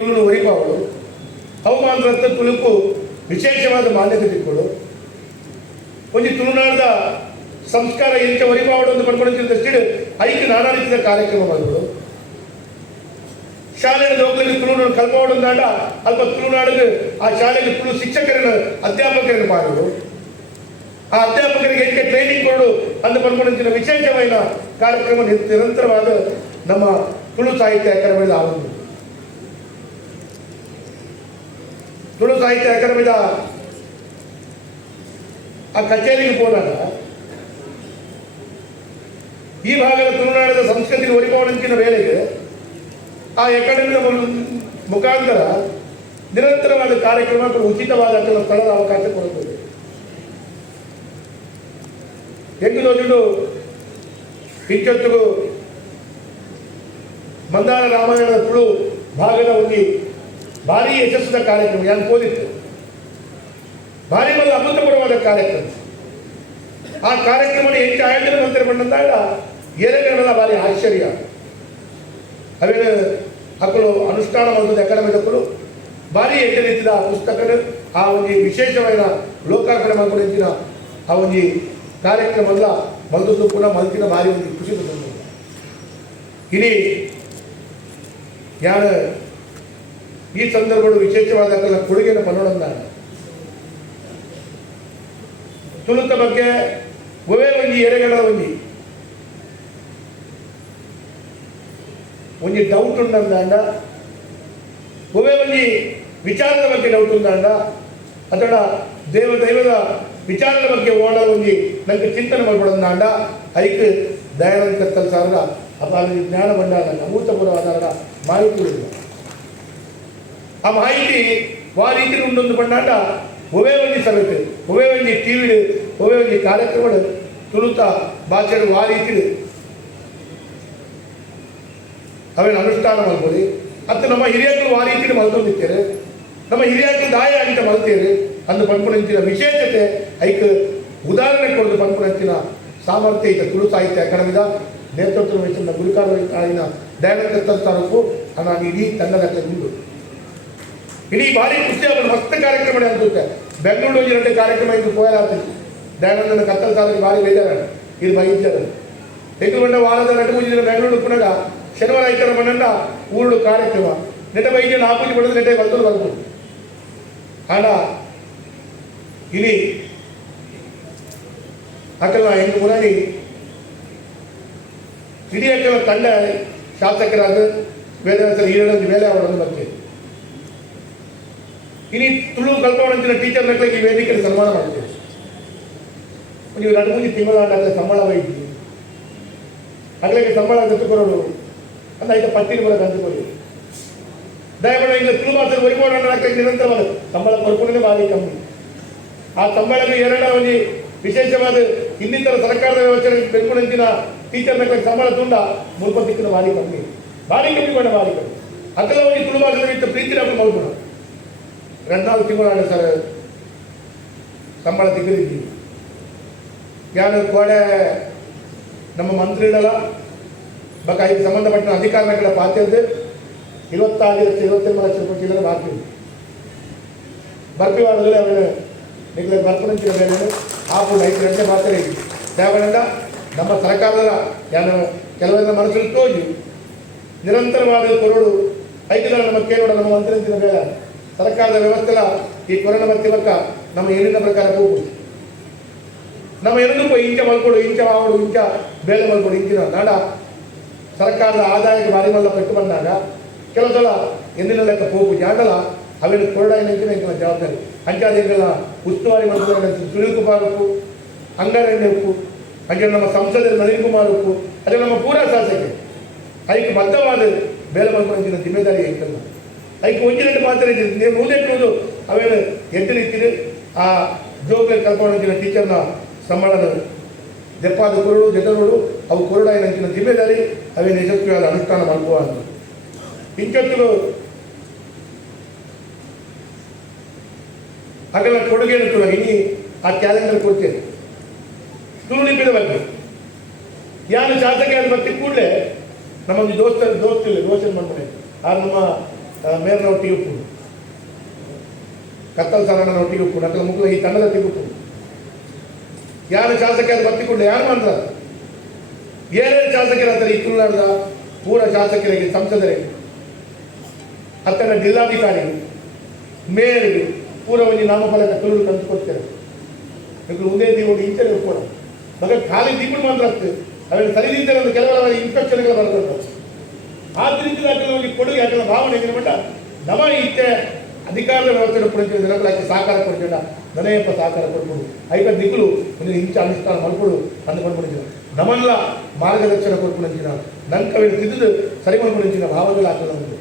ಒರಿಪಾವಳು ಹವಾಮಾನ ತುಳುಕು ವಿಶೇಷವಾದ ಮಾನ್ಯತೆ ತಿಕ್ಕೊಡು ಒಂದು ತುಳುನಾಡದ ಸಂಸ್ಕಾರ ಎಂಚ ಒರಿಪಾವಡು ಅಂತ ಪಡ್ಕೊಂಡಿದ್ದಷ್ಟು ಐದು ನಾನಾ ರೀತಿಯ ಕಾರ್ಯಕ್ರಮ ಮಾಡಿಬಿಡು ಶಾಲೆಯ ಹೋಗ್ಲಿಕ್ಕೆ ತುಳುನಾಡು ಕಲ್ಪವಾಡು ಅಂದಾಂಡ ಅಲ್ಪ ತುಳುನಾಡಿಗೆ ಆ ಶಾಲೆಗೆ ತುಳು ಶಿಕ್ಷಕರನ್ನು ಅಧ್ಯಾಪಕರನ್ನು ಮಾಡುವುದು ಆ ಅಧ್ಯಾಪಕರಿಗೆ ಎಂಕೆ ಟ್ರೈನಿಂಗ್ ಕೊಡು ಅಂತ ಪಡ್ಕೊಂಡಿದ್ದ ವಿಶೇಷವಾದ ಕಾರ್ಯಕ್ರಮ ನಿರಂತರವಾದ ನಮ್ಮ ತುಳು ಸಾಹಿತ್ಯ ಅಕಾಡೆಮಿದ ಆವೊಂದು ತುಳು ಸಾಹಿತ್ಯ ಅಕಾಡೆಮಿದ ಆ ಕಚೇರಿಗೆ ಹೋದಾಗ ಈ ಭಾಗದ ತುಳುನಾಡದ ಸಂಸ್ಕೃತಿ ಒರಿಪಾವಣಂಚಿನ ವೇಳೆಗೆ ಆ ಅಕಾಡೆಮಿಯ ಮುಖಾಂತರ ನಿರಂತರವಾದ ಕಾರ್ಯಕ್ರಮ ಉಚಿತವಾದ ಸ್ಥಳದ ಅವಕಾಶ ಕೊಡುತ್ತದೆ. ಹೆಂಗು ನೋಡಿದ್ದು ಇಂಚೊತ್ತಿಗೂ ಮಂದಾರ ರಾಮಾಯಣದ ತುಳು ಭಾಗದ ಒಂದು ಭಾರಿ ಯಶಸ್ಸಿನ ಕಾರ್ಯಕ್ರಮ ಯಾರು ಓದಿತ್ತು ಭಾರಿ ಒಂದು ಅಭೂತಪೂರ್ವವಾದ ಕಾರ್ಯಕ್ರಮ. ಆ ಕಾರ್ಯಕ್ರಮ ಹೆಚ್ಚು ಆಯೋಜನೆ ಮಂತ್ರಿ ಬಂದಾಗ ಏರಗಣದ ಭಾರಿ ಆಶ್ಚರ್ಯ ಅವೇನು ಮಕ್ಕಳು ಅನುಷ್ಠಾನ ಮಾಡುವುದು ಅಕಾಡೆಮಿ ಮಕ್ಕಳು ಭಾರಿ ಹೆಚ್ಚು ರೀತಿಯ ಪುಸ್ತಕಗಳು ಆ ಒಂದು ವಿಶೇಷವಾದ ಲೋಕಾರ್ಪಣೆ ಮಾಡಿಕೊಂಡಿನ ಆ ಒಂದು ಕಾರ್ಯಕ್ರಮ ಮಲ್ದು ಪುನಃ ಮಲ್ತಿನ ಭಾರಿ ಒಂದು ಖುಷಿ ಬಂದ ಇಡೀ ಯಾರು ಈ ಸಂದರ್ಭಗಳು ವಿಶೇಷವಾದ ಕೊಡುಗೆಯನ್ನು ಪನ್ನೋಡಂದ ತುಳುತ ಬಗ್ಗೆ ಒವೇ ಒಂದು ಎರೆಗಳ ಒಂದು ಡೌಟ್ ಉಂಟಂದ ಒವೇ ಒಂದು ವಿಚಾರದ ಬಗ್ಗೆ ಡೌಟ್ ಉಂಟಂದ ಅಥವಾ ದೈವದ ವಿಚಾರದ ಬಗ್ಗೆ ಓಡ ಒಂದು ನನಗೆ ಚಿಂತನೆ ಮಾಡ್ಬಿಡೋದಾಂಡ ಅದಕ್ಕೆ ದಯಾನಂದ ಕತ್ತಲ್ ಸಾರದ ಅಪಾರ ಜ್ಞಾನ ಬಂದಾಗ ಅಭೂತಪೂರ್ವವಾದ ಮಾಹಿತಿ ಇಲ್ಲ. ಆ ಮಾಹಿತಿ ವಾ ರೀತಿ ಉಂಟೊಂದು ಬಂದಾಂಡ ಒವೇ ಒಂದು ಸಭೆ ಒವೇ ಒಂದು ಟಿವಿ ಒವೇ ಒಂದು ಕಾರ್ಯಕ್ರಮಗಳು ತುಳುತ ಭಾಷೆಗಳು ವಾ ರೀತಿ ಅವೇನು ಅನುಷ್ಠಾನ ಮಾಡ್ಬೋದು ಮತ್ತು ನಮ್ಮ ಹಿರಿಯರು ಆ ರೀತಿ ಮಲ್ಕೊಂಡಿದ್ದೇವೆ ನಮ್ಮ ಹಿರಿಯರು ದಾಯ ಅಂತ ಮಲ್ತೇವೆ ಅಂದು ಪಂಪುನಂಚಿನ ವಿಶೇಷತೆ ಐಕ್ ಉದಾಹರಣೆ ಕೊಡೋದು ಪಂಪುನಂಚಿನ ಸಾಮರ್ಥ್ಯ ಈಗ ತುಳು ಸಾಹಿತ್ಯ ಅಕಾಡೆಮಿದ ನೇತೃತ್ವ ವಹಿಸಿದ ಗುರುಕಾರಿನ ದಯಾನಂದ ತಾಲೂಕು ನಾನು ಇಡೀ ತಂಡದ ಮುಂದು ಇಡೀ ಭಾರಿ ಖುಷಿ ಅವರು ಮಸ್ತ್ ಕಾರ್ಯಕ್ರಮ ಅನ್ಸುತ್ತೆ. ಬೆಂಗಳೂರು ಎರಡು ಕಾರ್ಯಕ್ರಮ ಇದು ಪೋಯಲಾಗ್ತದೆ ದಯಾನಂದನ ಕತ್ತಲ್ ತಾಲೂಕು ಭಾರಿ ಬೇಜಾರ ಇದು ಬೈತಾರೆ ಎದುರುಗೊಂಡ ವಾರದ 2-3 ದಿನ ಬೆಂಗಳೂರು ಪುನಃ ಶನಿವಾರ ಐತರ ಮಣ್ಣ ಊರುಡು ಕಾರ್ಯಕ್ರಮ ನೆಟ ಬೈಜ 4 ಪಡೆದು ನೆಟ ಬರ್ತದೆ ಬರ್ಬೋದು ಆಡ ಇಲ್ಲಿ ಅಕಲ ಹೆಂಗೆ ಮುರಾಡಿ ಇಡೀ ಅಕಲ ತಂಡ ಶಾಸಕರಾದ ವೇದವ್ಯಾಸರ ಈರೊಂದು ಮೇಲೆ ಅವರೊಂದು ಬಗ್ಗೆ ಇನಿ ತುಳು ಕಲ್ಪವಣಂಚಿನ ಟೀಚರ್ ಮಕ್ಕಳಿಗೆ ಈ ವೇದಿಕೆಯಲ್ಲಿ ಸನ್ಮಾನ ಮಾಡ್ತೇವೆ. ನೀವು 2-3 ತಿಂಗಳ ಸಂಬಳ ಬೈದ್ವಿ ಅಗ್ಲಿಗೆ ಸಂಬಳ ತೆಗೆದುಕೊಳ್ಳೋರು ಅಂತ ಐದು ಪಟ್ಟಿನ ಬರೋದು ಅಂದುಕೊಳ್ಳಿ ದಯಮಾಡಿ ಈಗ ತುಳು ಭಾಷೆ ವೈಭವ ನಿರಂತರವಾದ ಸಂಬಳ ಕೊಡ್ಕೊಂಡೇ ಭಾರಿ ಕಮ್ಮಿ. ಆ ಸಂಬಳಕ್ಕೆ ಒಂದು ವಿಶೇಷವಾದ ಇನ್ನಿತರ ಸರ್ಕಾರದ ವ್ಯವಸ್ಥೆ ಬೆಂಗಳೂರಿನ ಟೀಚರ್ ಮಕ್ಕಳಿಗೆ ಸಂಬಳ ತುಂಡ ಮುಲ್ಪತ್ತಿಕ್ಕಿನ ಭಾರಿ ಕಮ್ಮಿ ಬಂದ ಭಾರಿ ಕಮ್ಮಿ ಅದೆಲ್ಲ ಒಂದು ತುಳು ಭಾಷೆ ಪ್ರೀತಿ ನಾವು ಮಾಡ್ಬೋಣ 2-4 ತಿಂಗಳು ಸರ್ ಸಂಬಳ ತೆಗೆದಿದ್ದೀವಿ. ಯಾರು ಕೋಡೆ ನಮ್ಮ ಮಂತ್ರಿಗಳ ಬಗ್ಗೆ ಇದಕ್ಕೆ ಸಂಬಂಧಪಟ್ಟ ಅಧಿಕಾರಿಗಳ ಪಾತ್ರದ್ದು 26 ಲಕ್ಷ ರೂಪಾಯಿ ಬಾಕಿ ಬರ್ಪಿವಾರದಲ್ಲಿ ಅವನು ನಿಮಗೆ ಬರ್ಪಣಿಸಿದ ಮೇಲೆ ಆಪುಡು 5 ಗಂಟೆ ಮಾತ್ರ ಇದೆ ಯಾಕಂದ ನಮ್ಮ ಸರ್ಕಾರದ ಯಾರು ಕೆಲವರಿಂದ ಮನಸ್ಸಲ್ಲಿ ಹೋಗಿ ನಿರಂತರವಾದ ಕೊರಡು 5 ದಿನ ನಮ್ಮ ಕೇಳೋಣ ನಮ್ಮ ಮಂತ್ರಿಂಚಿನ ಬೇಡ ಸರ್ಕಾರದ ವ್ಯವಸ್ಥೆಲ ಈ ಕೊರೋನಾ ಮತ್ತಿವಕ್ಕ ನಮ್ಮ ಏನಿನ ಪ್ರಕಾರ ಹೋಗ್ಬೋದು ನಮ್ಮ ಎರಡಕ್ಕೂ ಇಂಚ ಮಲ್ಕೊಡು ಇಂಚ ಮಾವಡು ಇಂಚ ಬೇಳೆ ಮಲ್ಕೊಡು ಇಂಚಿನ ನಾಡ ಸರ್ಕಾರದ ಆದಾಯಕ್ಕೆ ಭಾರಿ ಮಲ್ಲ ಪೆಟ್ಟು ಬಂದಾಗ ಕೆಲವು ಸಲ ಎಂದಿನ ಲೆಕ್ಕ ಹೋಗು ಜಾಗಲ ಅವೇನು ಕೊರಡಾಯಿನ ಜವಾಬ್ದಾರಿ ಅಂಚಾದಿಗಳ ಉಸ್ತುವಾರಿ ಮಂತ್ರಿ ಸುನೀಲ್ ಕುಮಾರ್ ಉಪ್ಪು ಅಂಗಾರಣ್ಯ ಉಪ್ಪು ಹಾಗೆ ನಮ್ಮ ಸಂಸದರು ನಳಿನ್ ಕುಮಾರ್ ಉಪ್ಪು ಅದೇ ನಮ್ಮ ಪೂರಾ ಶಾಸಕ ಅದಕ್ಕೆ ಬದ್ಧವಾದ ಬೇಳೆ ಮಲ್ಕೊಂಡಿನ ಜಿಮ್ಮೆದಾರಿ ಐತಲ್ಲ ಅದಕ್ಕೆ ಒಂಜಿನೆಟ್ಟು ಮಾತ್ರ ನೀವು ಮುಂದೆಟ್ಟುವುದು ಅವೇನು ಎದ್ದು ನಿಂತಿದೆ ಆ ಜೋಗಲ್ಲಿ ಕಲ್ಪವಣಂಚಿನ ಟೀಚರ್ನ ಸಂಬಳದ ದೆಪ್ಪಾದ ಕುರುಡು ಜಟರುಡು ಅವು ಕುರುಡಾಯಿನಂಚಿನ ಜಿಮ್ಮೆದಾರಿ ಅವೇನು ಯಶಸ್ವಿಯಾದ ಅನುಷ್ಠಾನ ಮಾಡುವ ಅಂತ ಇಂಚೊತ್ತು ಹಾಗೆಲ್ಲ ಕೊಡುಗೆಯನ್ನು ಕೂಡ ಇನಿ ಆ ಕ್ಯಾಲೆಂಡರ್ ಕೊಡ್ತೇನೆ ತುಳು ಲಿಪಿದ ಬಗ್ಗೆ ಯಾರು ಶಾಸಕ ಬಗ್ಗೆ ಕೂಡಲೇ ನಮ್ಮೊಂದು ದೋಸ್ತಿಲ್ಲ ದೋಷನ್ ಮಾಡ್ಕೊಂಡೆ ಆ ನಮ್ಮ ಮೇರ್ನ ಒಟ್ಟಿಗೆ ಉಪ್ಪುಡು ಕತ್ತಲ್ ಸಾಲನ ಒಟ್ಟಿಗೆ ಉಪ್ಪುಡು ಅದ್ರ ಮುಖ ಈ ತಂಡದ ಒಟ್ಟಿಗೆ ಯಾರು ಶಾಸಕರು ಬತ್ತಿಕೊಂಡು ಯಾರು ಮಾಡ್ತಾರೆ ಏನೇನು ಶಾಸಕರಾದರೆ ಈ ತುಳುನಾಡದ ಪೂರ ಶಾಸಕರಿಗೆ ಸಂಸದರಿಗೆ ಅತ್ತನ ಜಿಲ್ಲಾಧಿಕಾರಿಗಳು ಮೇಯರ್ಗಳು ಪೂರ ಒಂದು ನಾಮಫಲಕ ತುಳು ತಂದುಕೊಡ್ತಾರೆ ಒಂದೇ ದಿವಸ ಇಂಚನೆ ಕೂಡ ಮಗ ಖಾಲಿ ದಿಬ್ಬು ಮಾತ್ರ ಆಗ್ತದೆ ಅವೆಲ್ಲ ಸರಿದಿದ್ದರೆ ಒಂದು ಕೆಲವರ ಇನ್ಸ್ಪೆಕ್ಷನ್ಗಳು ಬರಬೇಕು ಆದ್ದರಿಂದ ಒಂದು ಕೊಡುಗೆ ಯಾಕಂದ್ರೆ ಭಾವನೆ ಏನಿರಬೇಡ ನಮ್ಮ ಇತ್ತೆ ಅಧಿಕಾರದ ವ್ಯವಸ್ಥೆ ಕೊಡ್ತೀವಿ ಜನಗಳಿಗೆ ಸಹಕಾರ ಕೊಡ್ತೀವಿ ನನಯಪ್ಪ ಸಹಕಾರ ಕೊಡ್ಬೋದು ಐಕ ದಿಕ್ಕಲು ಒಂದು ಇಂಚ ಅನುಷ್ಠಾನ ಮಲ್ಕೊಡು ಅಂದು ಕೊಡ್ಬಿಡ್ತೀವಿ ನಮ್ಮಲ್ಲ ಮಾರ್ಗದರ್ಶನ ಕೊಡ್ಬಿಡ್ತೀವಿ ನನ್ನ ಕವಿ ತಿದ್ದು ಸರಿ ಮಾಡ್ಬಿಡ್ತೀವಿ ಭಾವನೆಗಳು ಆಗ್ತದೆ ನಮಗೆ